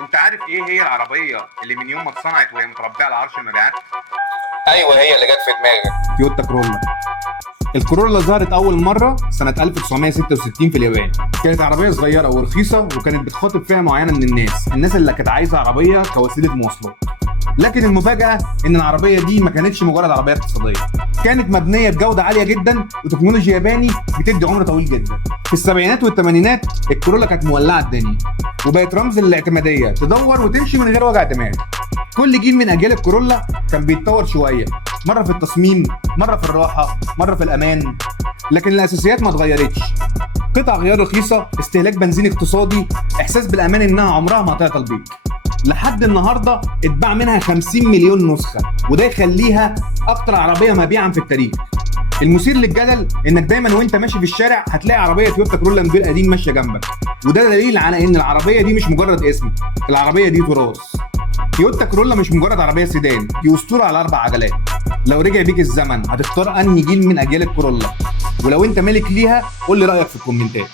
انت عارف ايه هي العربيه اللي من يوم ما اتصنعت وهي متربيه على عرش المبيعات؟ ايوه، هي اللي جت في دماغي. تويوتا كرولا. الكورولا ظهرت أول مرة سنة 1966 في اليابان. كانت عربية صغيرة ورخيصة، وكانت بتخاطب فئة معينة من الناس اللي كانت عايزة عربية كوسيلة مواصلات. لكن المفاجأة إن العربية دي ما كانتش مجرد عربية اقتصادية، كانت مبنية بجودة عالية جدا وتكنولوجيا ياباني بتدي عمر طويل جدا. في السبعينات والثمانينات الكورولا كانت مولعة الدنيا، وبقت رمز للاعتمادية، تدور وتمشي من غير وجع دماغ. كل جيل من أجيال الكورولا كان بيتطور شوية، مرة في التصميم، مرة في الراحة، مرة في الأمان، لكن الأساسيات ما اتغيرتش. قطع غيار رخيصة، استهلاك بنزين اقتصادي، إحساس بالأمان إنها عمرها ما هتعطل بيك. لحد النهاردة اتباع منها 50 مليون نسخة، وده يخليها أكتر عربية مبيعا في التاريخ. المثير للجدل إنك دايما وأنت ماشي في الشارع هتلاقي عربية تويوتا كرولا موديل قديم ماشية جنبك، وده دليل على إن العربية دي مش مجرد اسم، العربية دي تراث. تويوتا كرولا مش مجرد عربية سيدان، دي أسطورة على 4 عجلات. لو رجع بيك الزمن هتختار أنهي جيل من أجيال الكورولا؟ ولو أنت مالك ليها قول لي رأيك في الكومنتات.